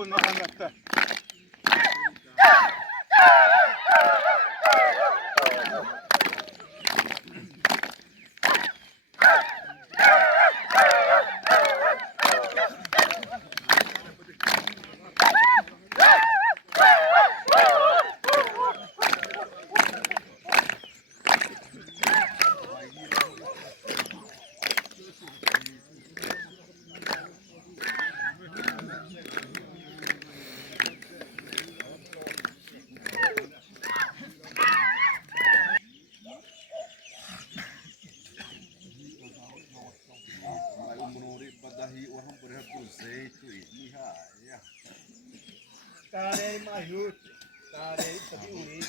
Davul Muhammed'de. Tare mahut, tare pati uli.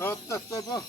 Ottaa po.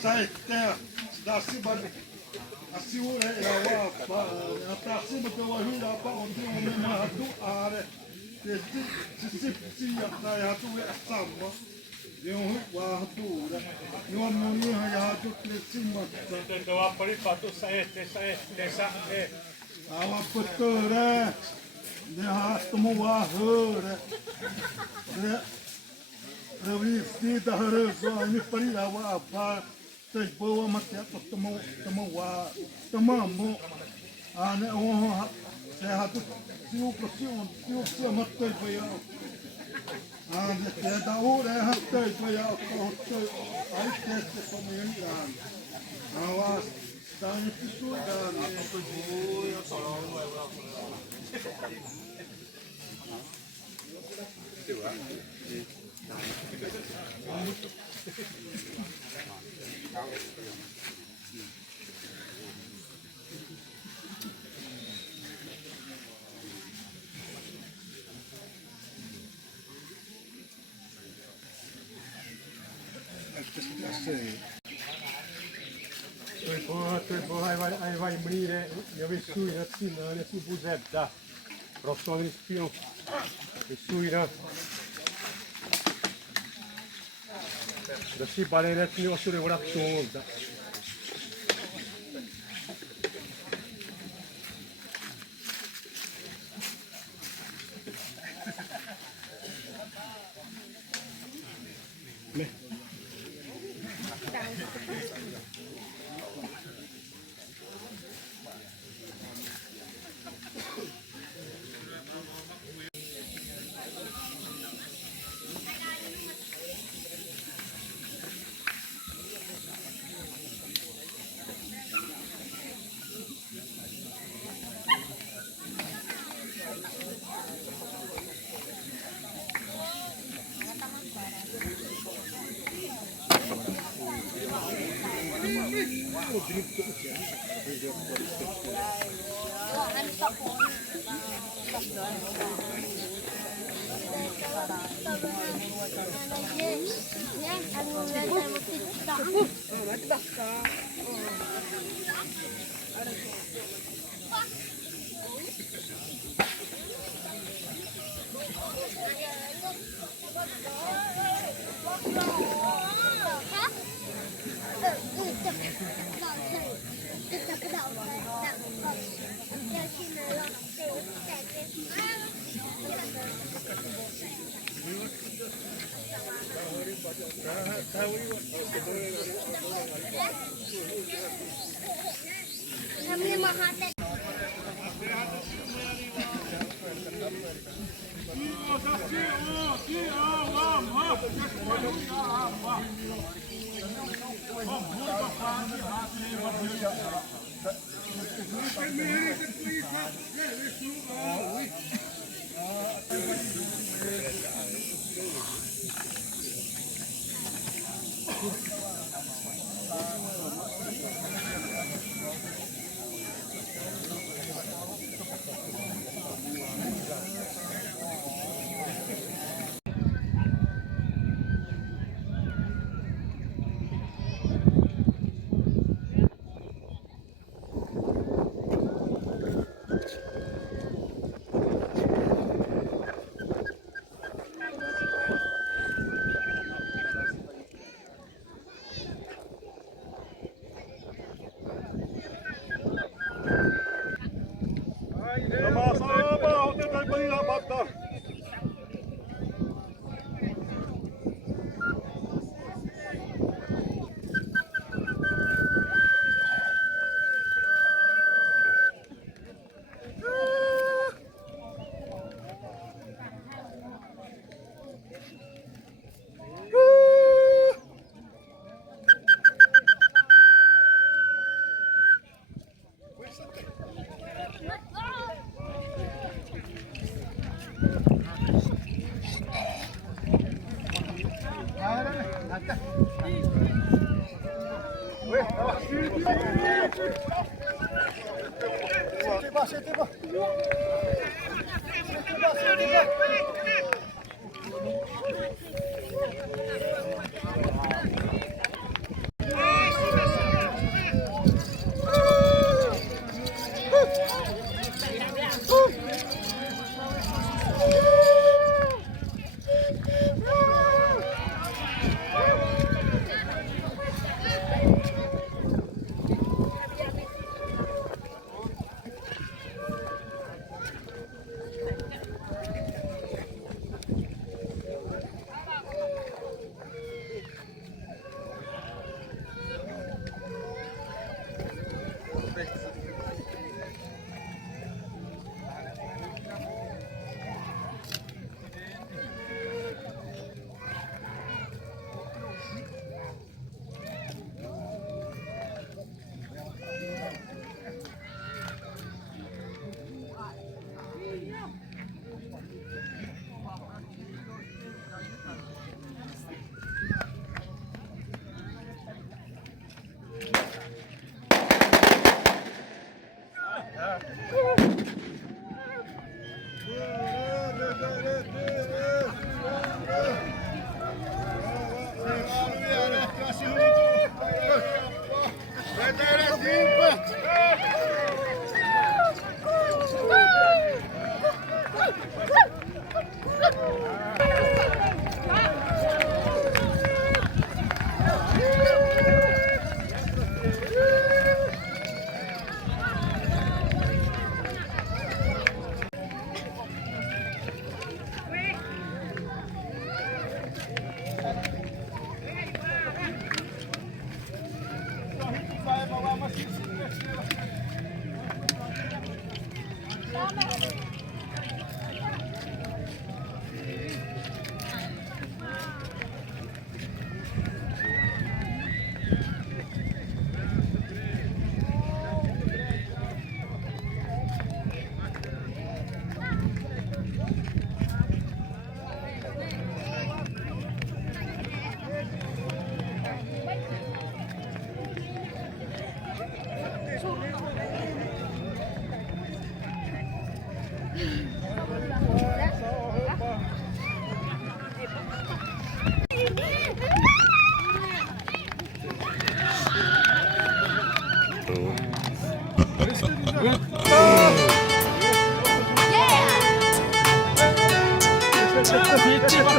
Sai, da cima a senhora é a próxima que eu ajudo a pôr onde o meu marido are se a tu é samba eu guardo eu não me arranjo que cima eu vou por isso tu sai a uma postura de rasto moahora revista harusnya ini perilawa apa boa maté tomamos ane oh saya tu siu maté boa ane saya tahu dah maté boa ai teste como ele dan awas dan itu dan apa boa Ai vai morire, io vi sui nazionale su Busetta, prossimo di spion, e sui da si balena più sulle orazioni. हमने Mahadev Bitti bak.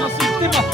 Nasıl bitti bak.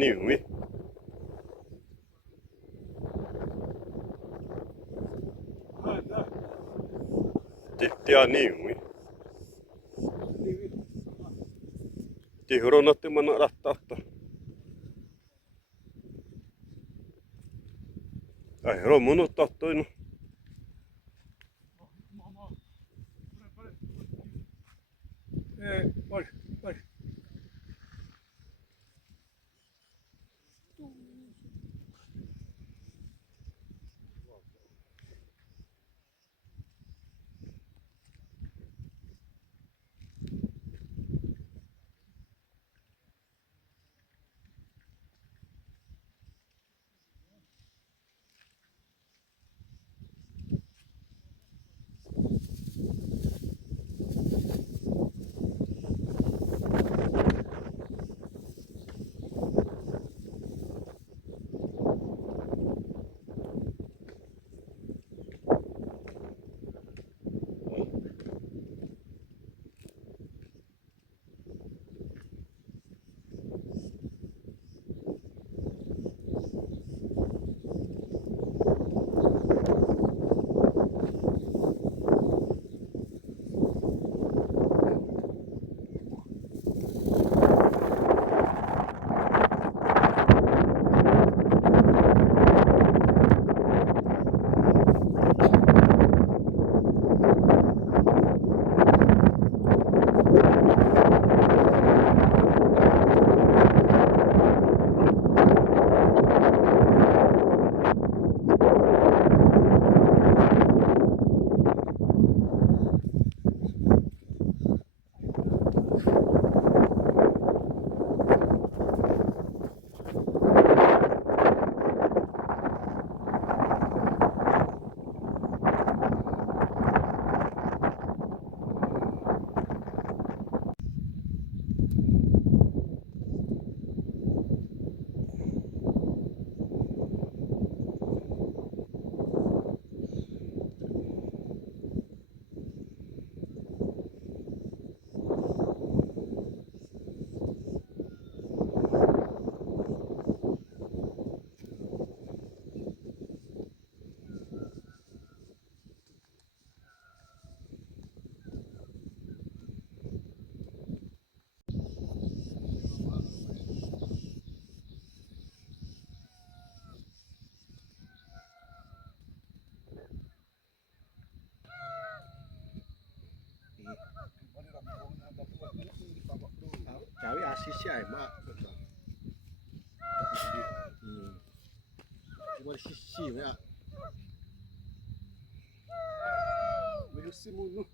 Niumi. Te a niumi. Te horonatti mana rattahta. Ai romunut tahtoinu. 막 이번 시시야 왜 쓰면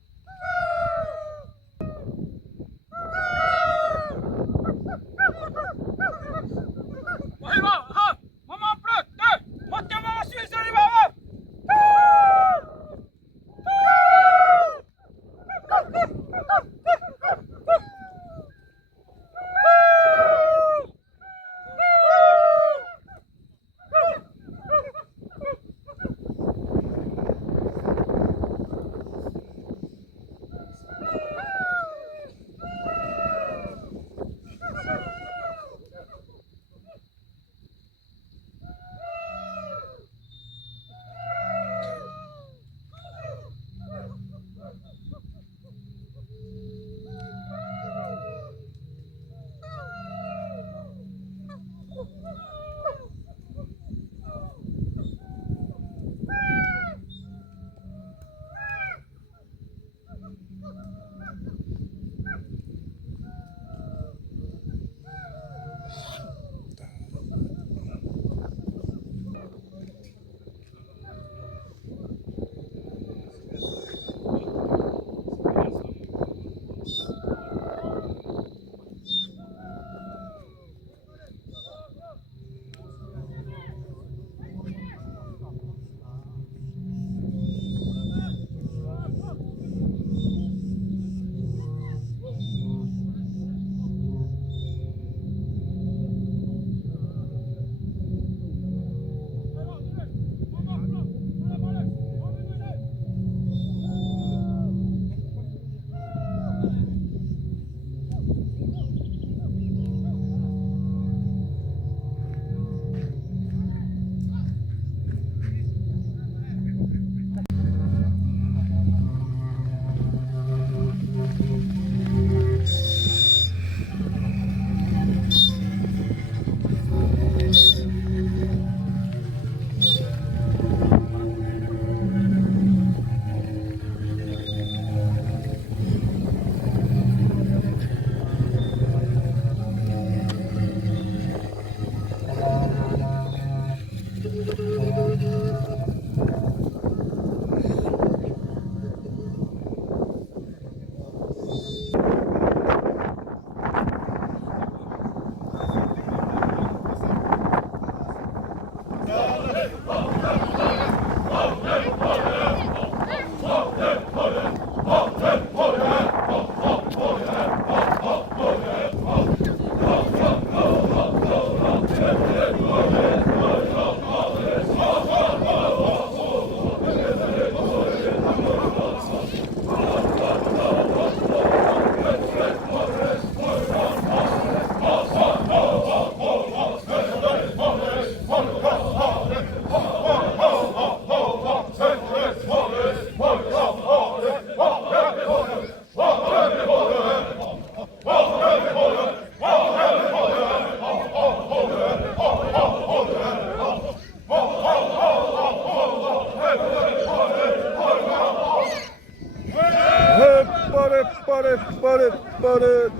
빠르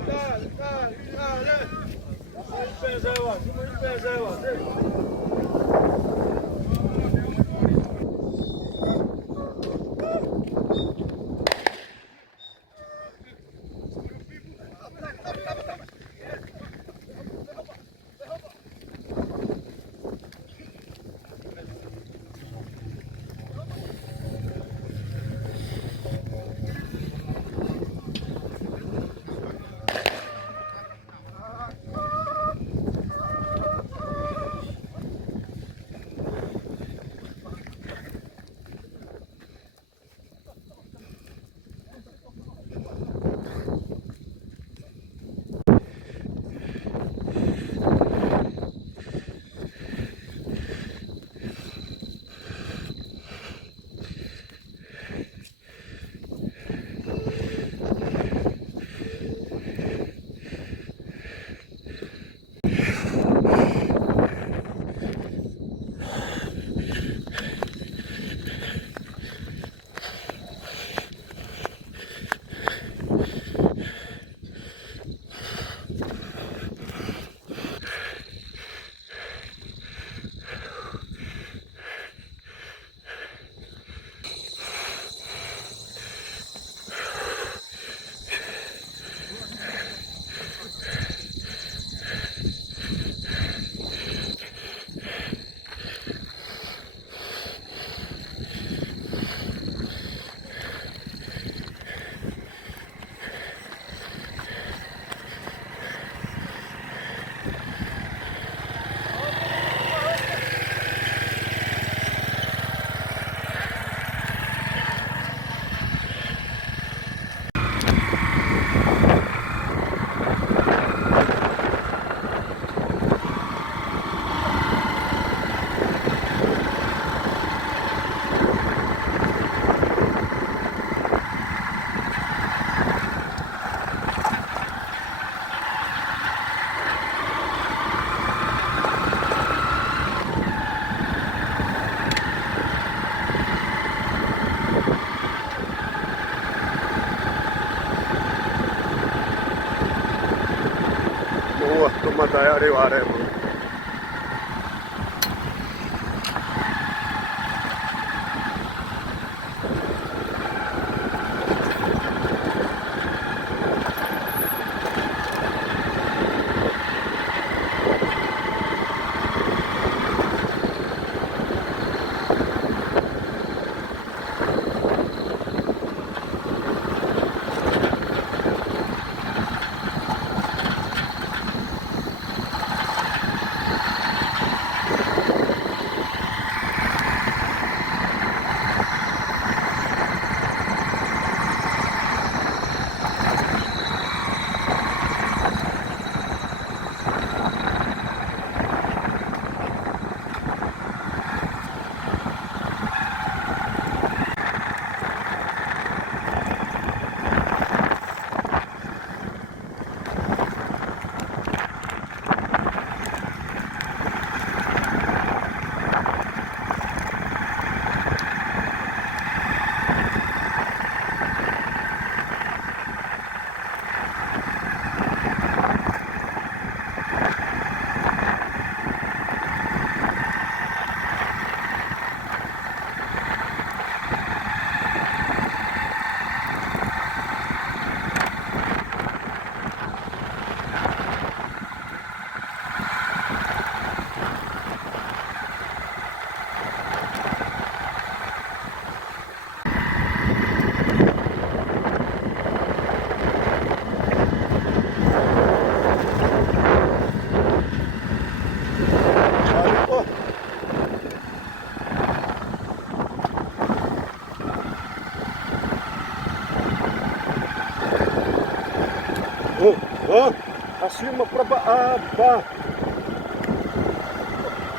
tumata e arrivare.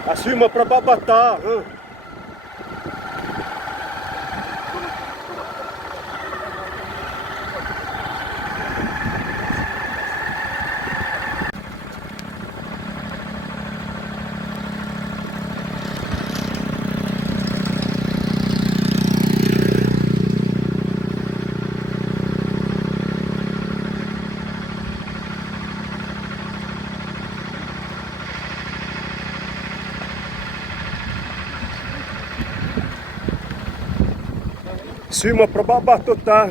Acima pra Babatá. Cima pra Babatá.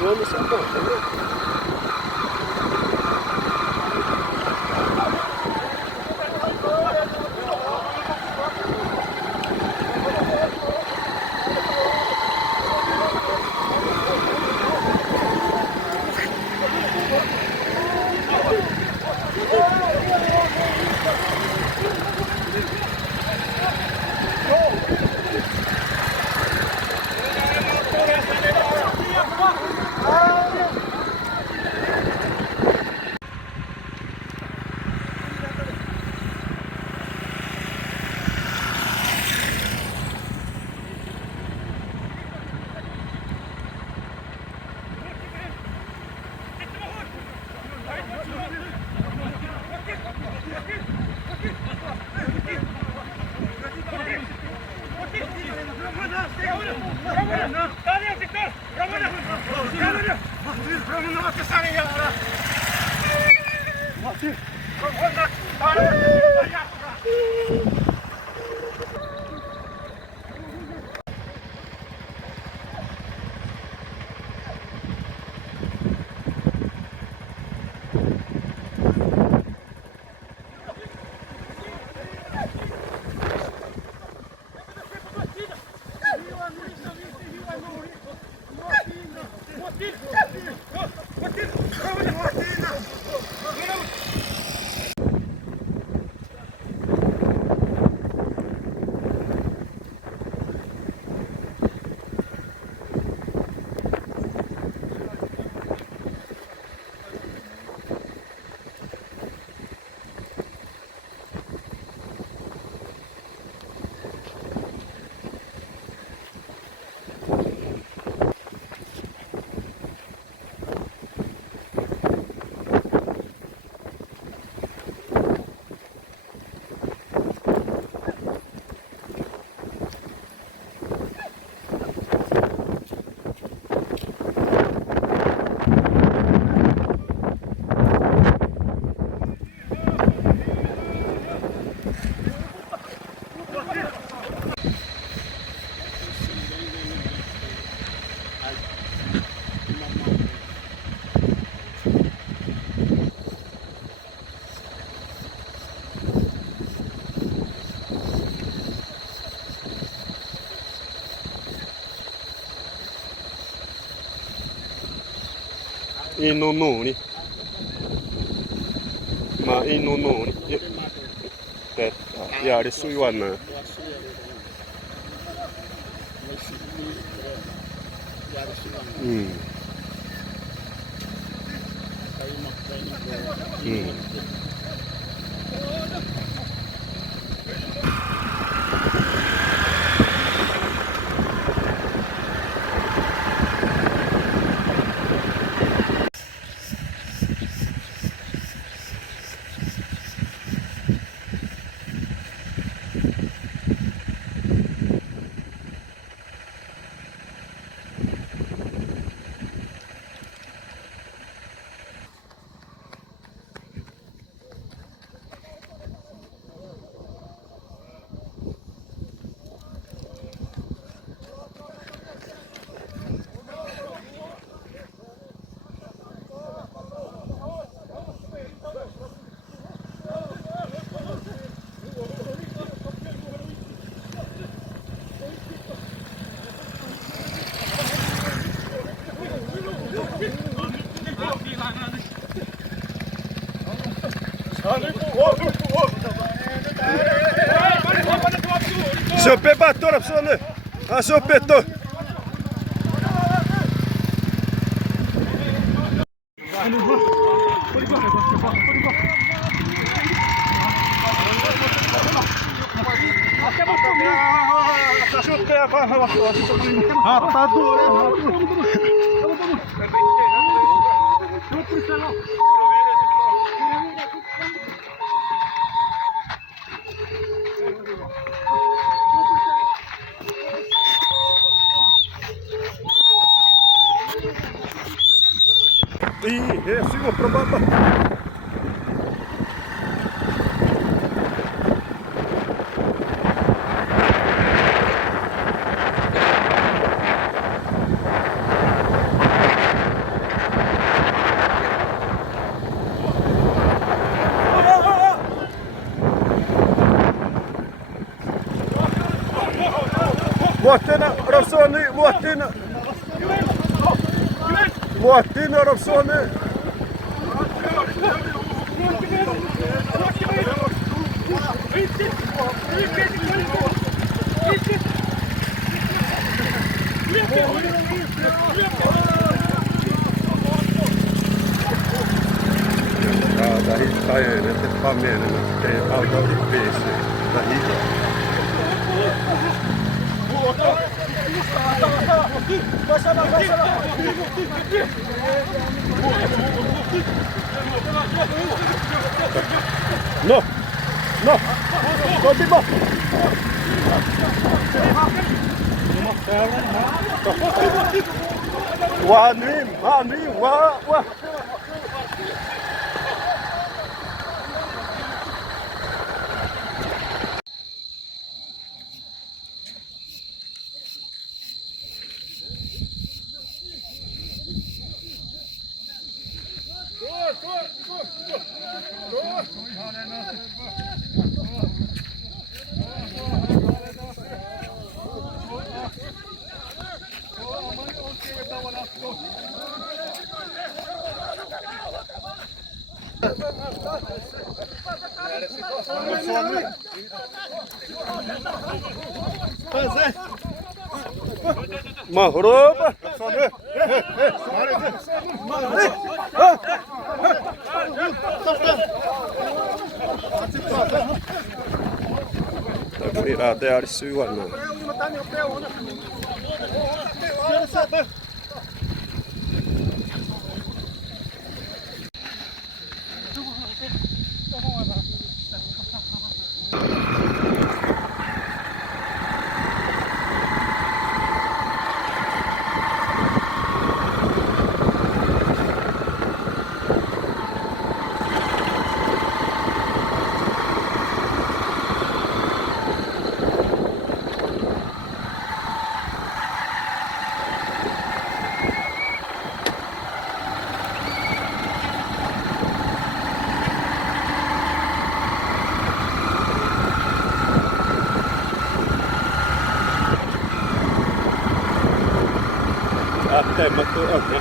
Suomi sama. Inununi. Ma inununi. Jäädä sujuana. Se on pepatora, se on nyt. Se on petto. Sigo probando. Vuottina Rossoni, vuottina. Vuottina Rossoni. Da hittar inte familjen att det är allt i PC. Da hittar. No, no, continua. Wani, wa. Mahroba. Tak viraa te aris syvänä. Temmattu öknä.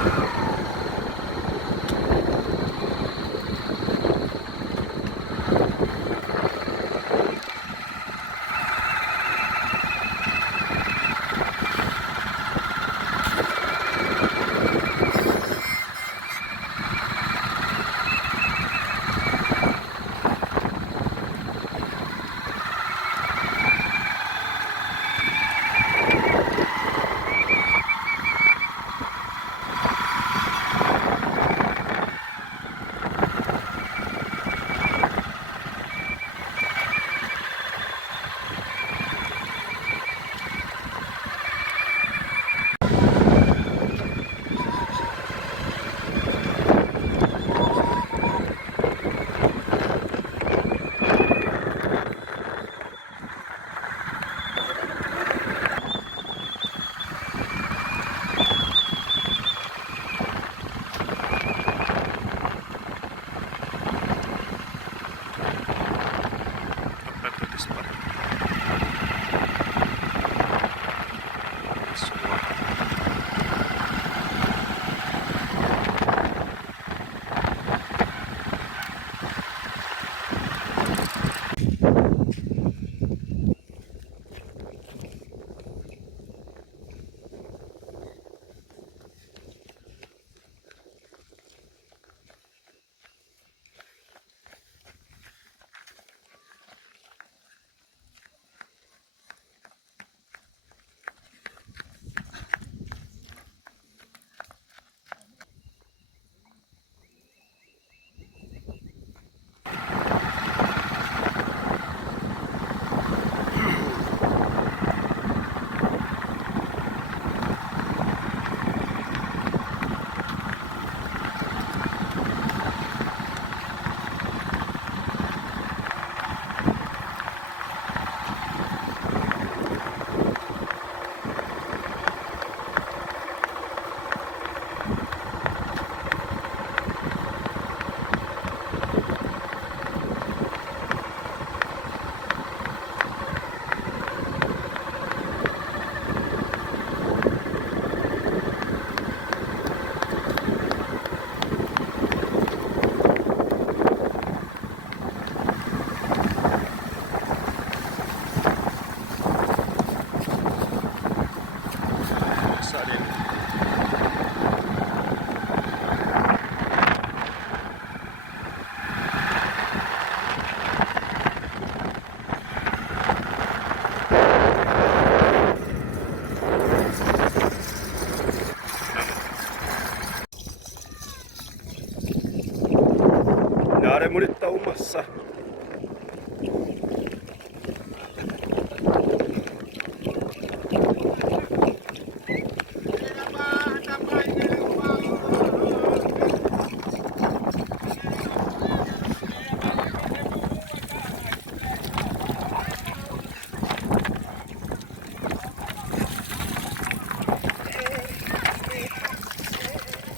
katsomassa.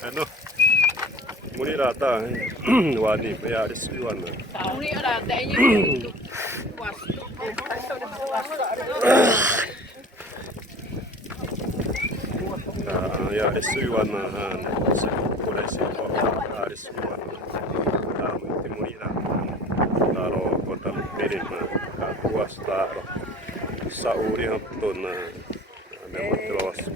Ano? Muni rata, wani bayar suan. Ini ada adanya Ja suan se kuule se bayar suan. Mutta muni rata. Talo kota perimä kuasta. Sauri hampton neuvottelussa.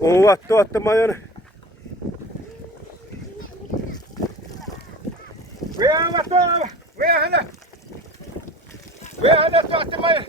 Ovat tuottamaan. Vielä tuottamaan.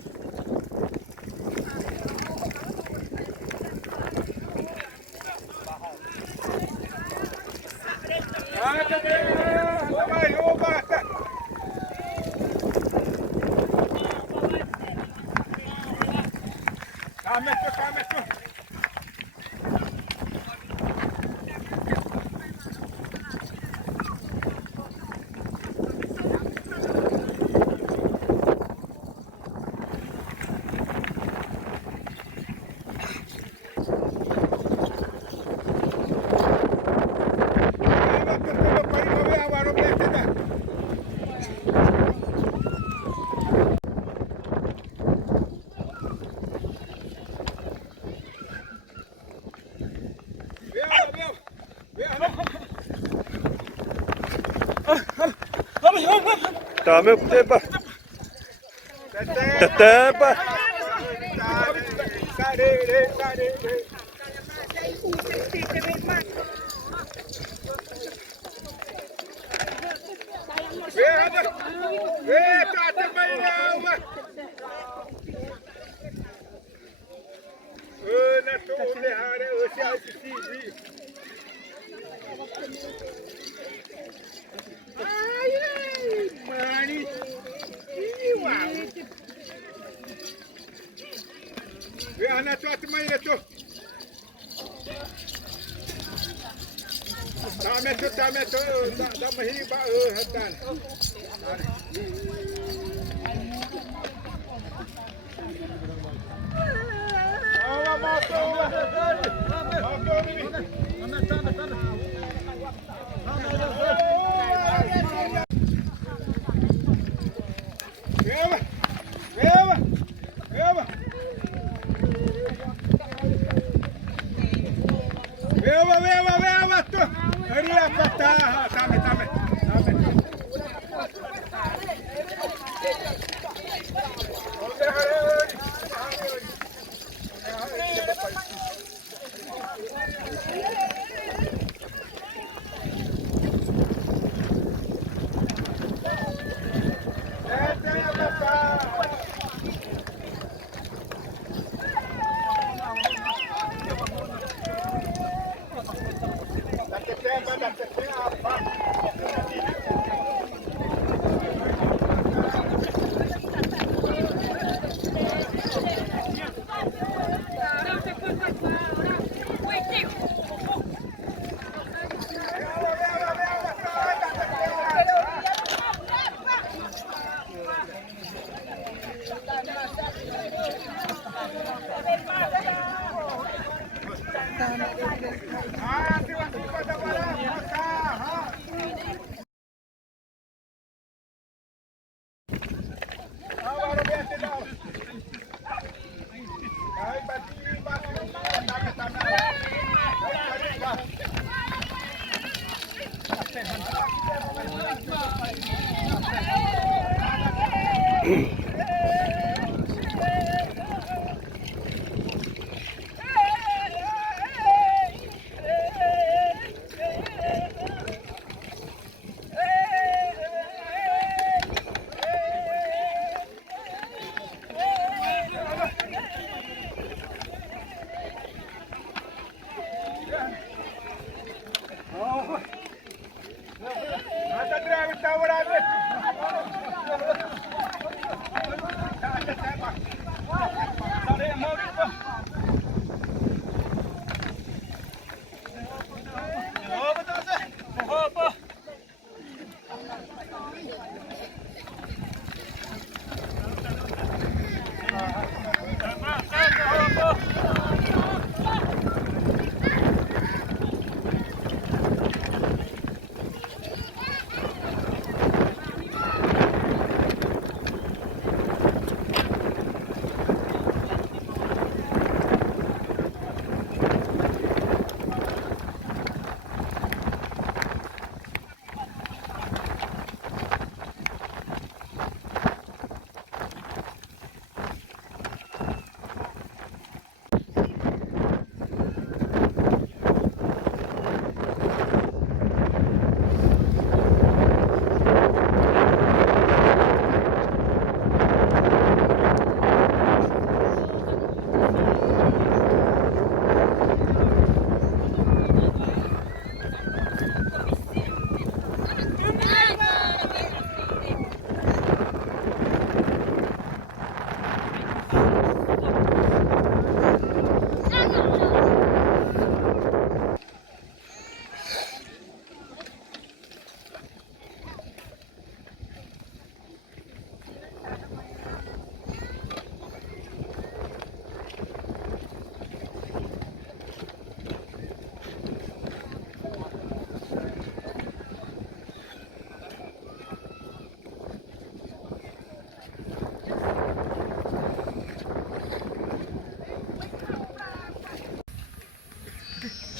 Dame tepa. Tepa.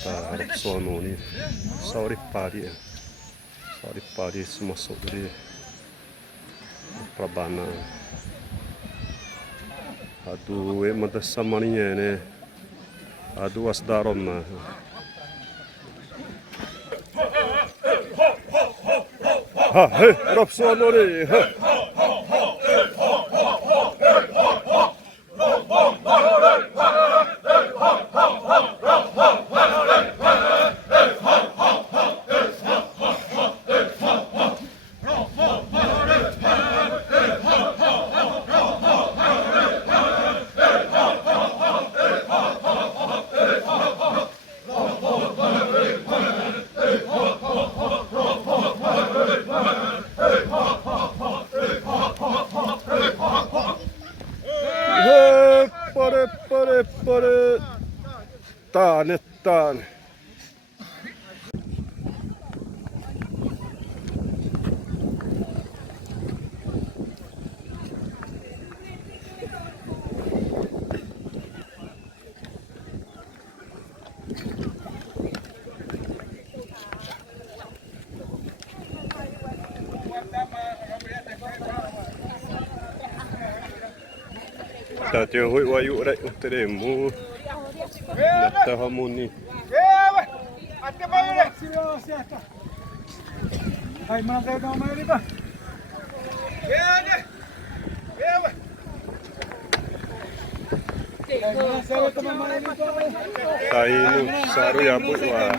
Harap sono ni sorry pari sumasok di Prabana. Aduh, mata sama ni ne. Aduh, asdarom na. Ha, hey, harap sono ni. Ha. Pare. Tan. Täytyy huivaa juuri teremu. Näyttää hamuni. Tainu saruja puivaa.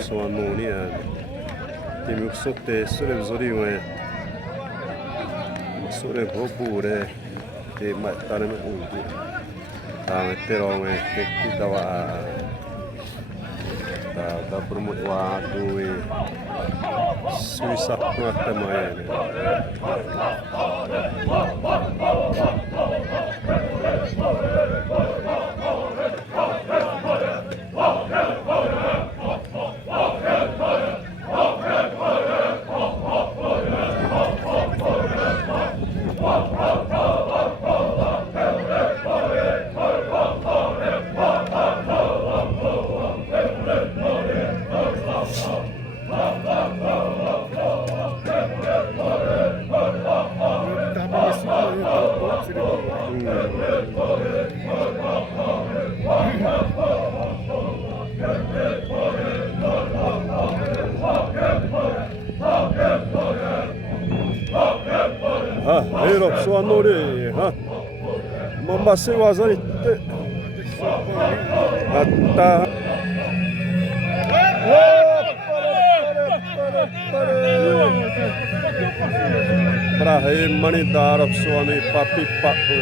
Sono annoni temi sotto sole zoriwe sole bobure te matare me ungu ta metterò che ti dava da promuova due sui sappi a temane Ero suonore mamma se wazari atta Prahe Manidarap Swami Papi Papu.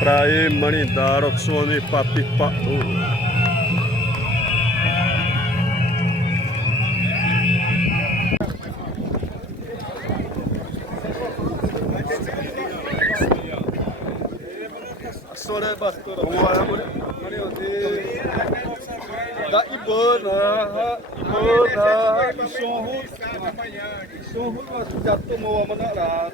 Prahe Manidarap Swami Papi Papu. Sore bastura. Da ibana, sonhu jatuh mau mana lah.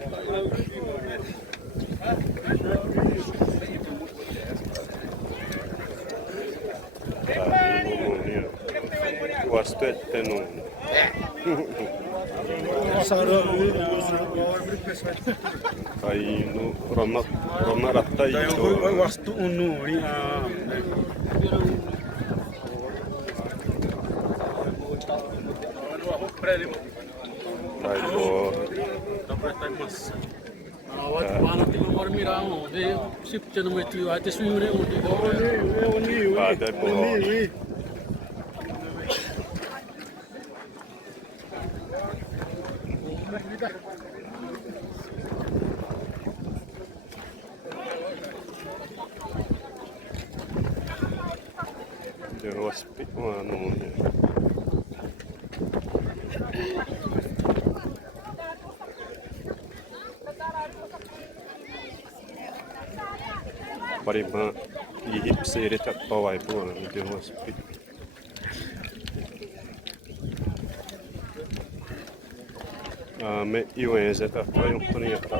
Vastuette non. Aí no Roma Ratta itu. Vastu unu ni. Aí bo. Awat panat ibu marmiramo, de sip chanu meti ate suire uti. Ada bo. Waspi ano niya. Parima ihip sere tak pawai po di waspi. Me iwenze tak yung tunia ta.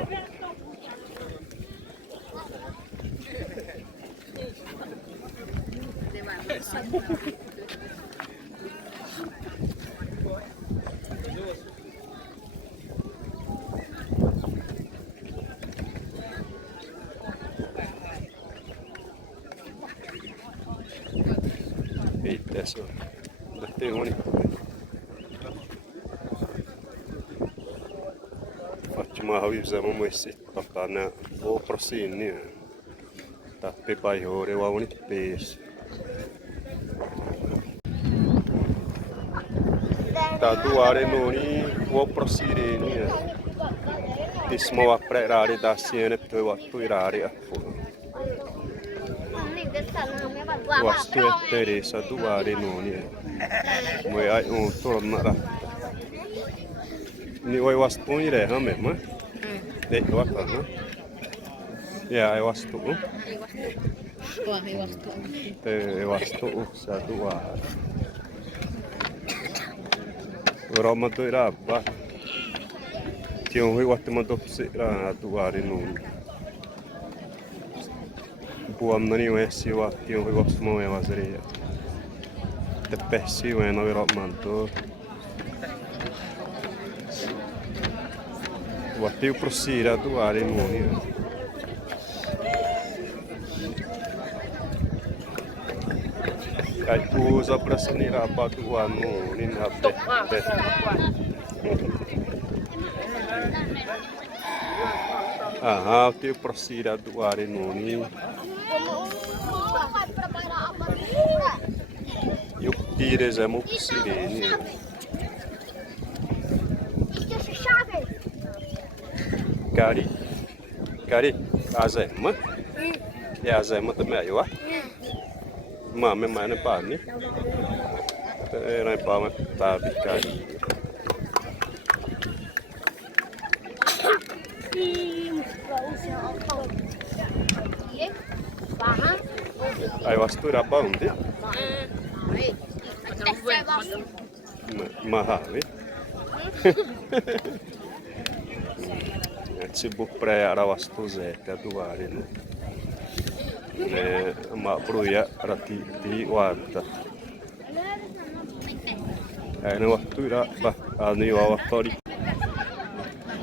Tässä on. Lähtee huoni. Facciamo avvisare messi papana o prosini. Tappe pai hore wa uni pes. Ta duare noni o prosireni. Ismo a prerare da siene tu wa tu irare. Vastuette edessä duare noni. Moi ai on tornara. Ni oi vastuun ire ha memma. Ei vasta ha. Ja ei vastu. Ei vastu. Ei vastu sa duare. Roma tu irapa. Ti on hui vattama topsi ra duare noni. Puomnani uessi vatti on hui moe vaseria. Te pessi ueno vero manto. Vatti prosira duare noni. Ai usa prasinira pa tuano ni na pe. Ah, ti prosira duare noni. Juppire se mupsirini. Kari, azemma. Ja azemma tämä jo. Maamme mainen paani. Näin paamme pääpikkäin. Ai vastuira baundi. Mahavi. Si bupprea ravastuse ja tuvarin. Ne ma pruja rati vaata. Ne vastuira ba ani vavattori.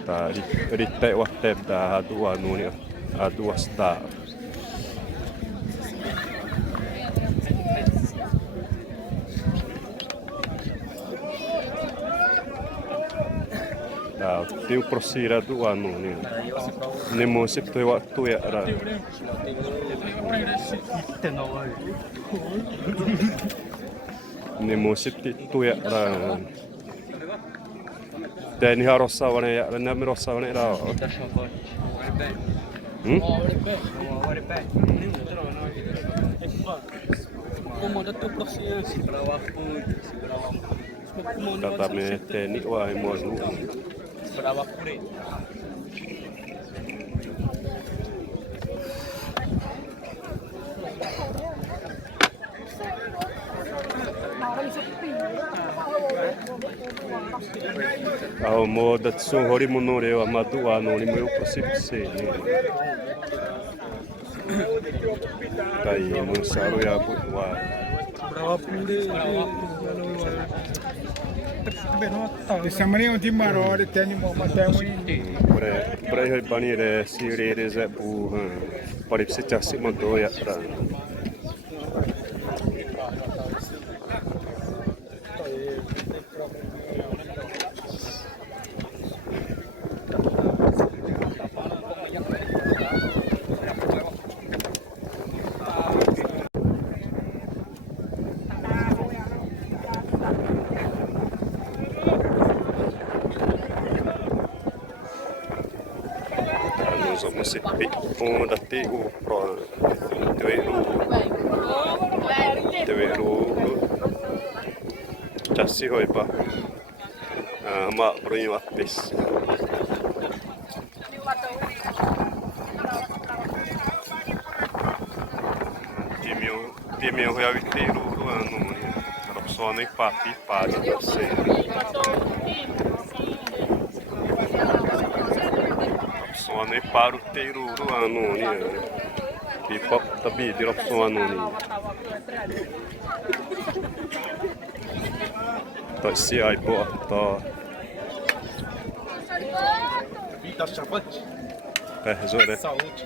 Tää riittää vahtevdaa adua nuuni aduasta. Tää on tiuprosiira adua nuuni. Ne mun siptoi vattuja ra. Ne mun sipti tuja ra. Tää ni harossaavane ja nämä rossaavane ra. Kata me teni wai mo nu. Ao mo dat so hori mo no reo amadu ano ni mo prosipse ni. Tai mo saro ya wa. Samari on timaro de teni mo matemo ni. Pre hoi banire sire ze bu paripse chasi mo do ya tra. Sippi uudatti upro teveru chassi hoipa ma proimappis timio hoiavitti ruuru anu ropsoni pati se sono paru teru anu ni pipop tapi dirop sono ni to si ai po to Vita Shabbat. zore Saúde.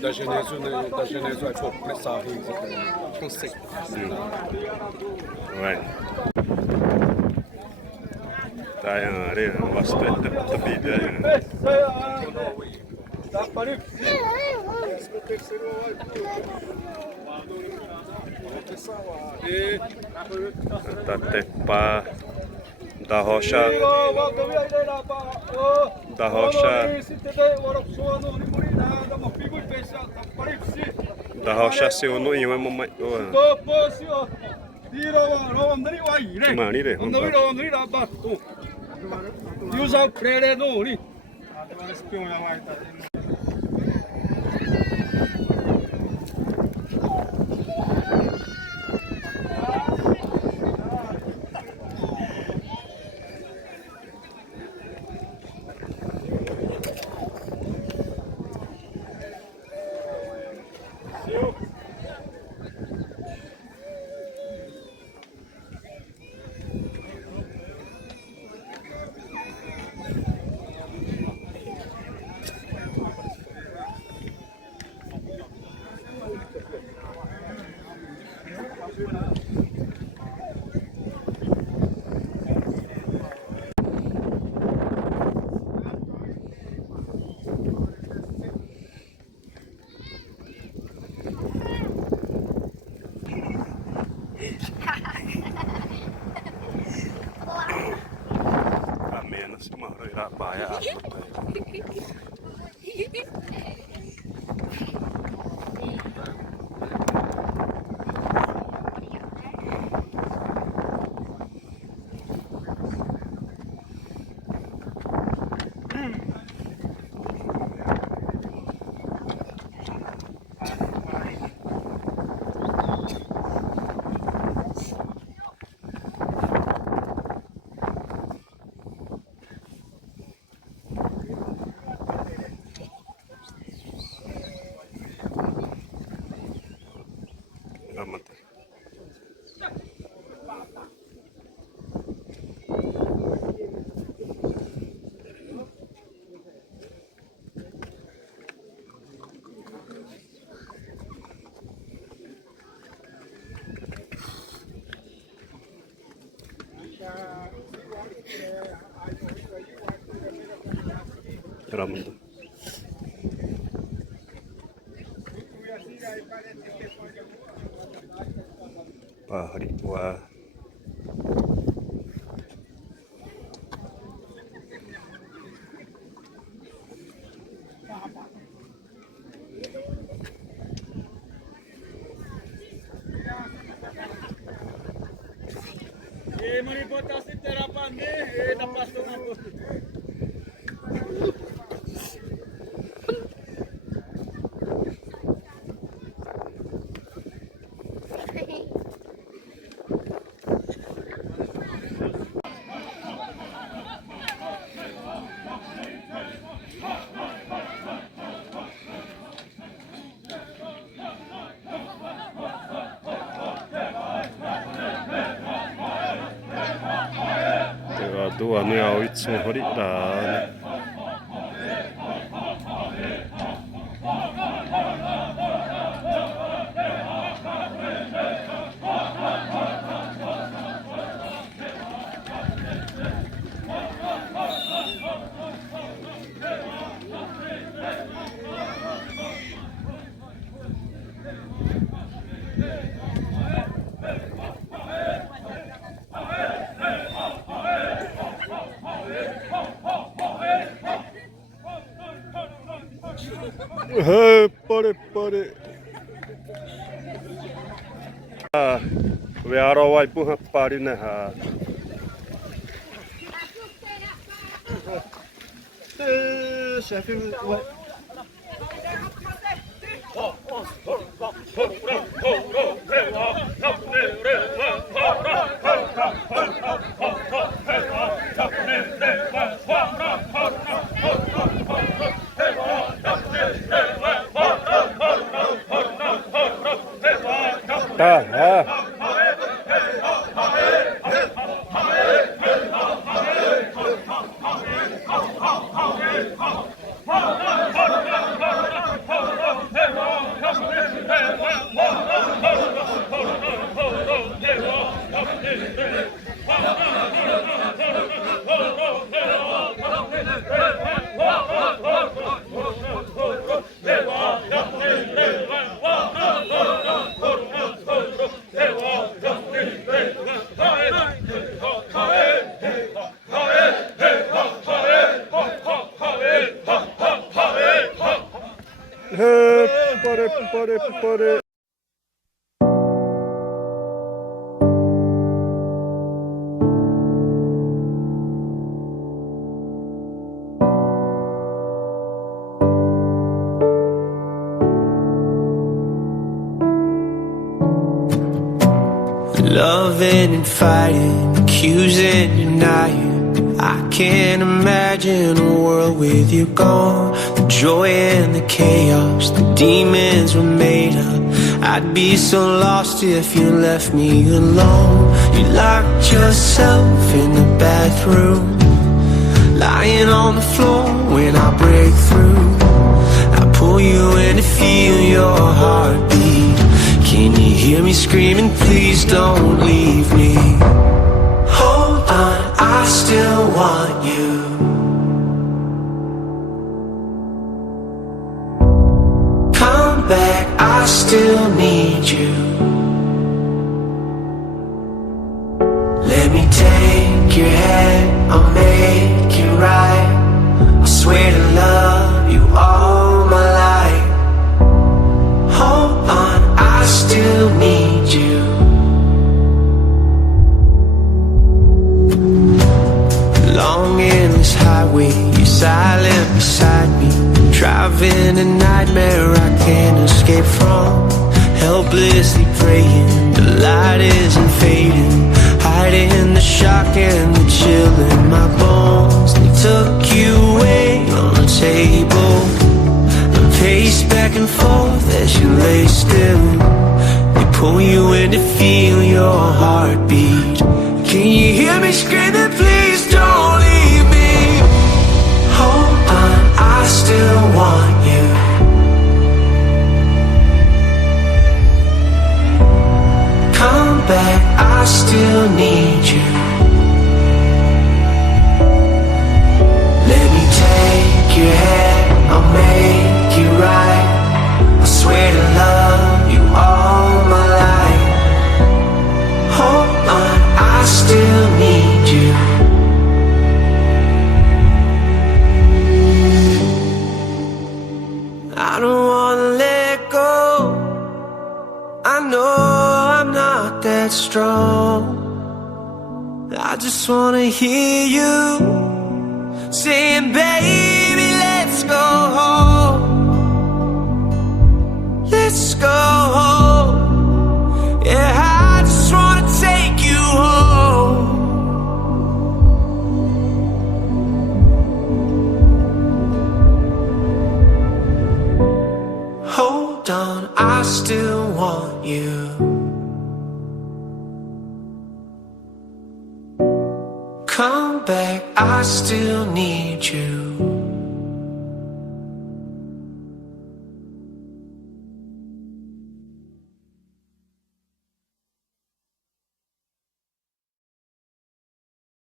Da Genésio é pouco pressar conceito. ouais tai are vaste tapi dia Tatepa da rocha se unu i mo mai mani re Usa o prere no ni. menos mahroira baya amat 여러분들. Bahari tua. Dua nu au itsu hori dan. Pare. We aro wai puha pari na ha. Pare. Loving and fighting, accusing, denying. I can't imagine a world with you gone. The joy and the chaos, the demons were made up. I'd be so lost if you left me alone. You locked yourself in the bathroom, lying on the floor when I break through. I pull you in to feel your heartbeat. Can you hear me screaming, please don't leave me? Hold on, I still want you. Come back, I still need you. Let me take your hand, I'll make it right. I swear to love you all my life. Hold on, I still need you. Long endless highway, you're silent beside me. Driving a nightmare I can't escape from. Helplessly praying, the light isn't fading. Hiding the shock and the chill in my bones. They took you away on the table. I pace back and forth as you lay still. They pull you in to feel your heartbeat. Can you hear me screaming, please don't leave me? Hold on, I still want you. Come back, I still need you. Let me take your hand. know I'm not that strong. I just wanna hear you saying, baby, let's go home. Let's go home. Yeah, I just wanna take you home. Hold on, I still want you. Come back, I still need you.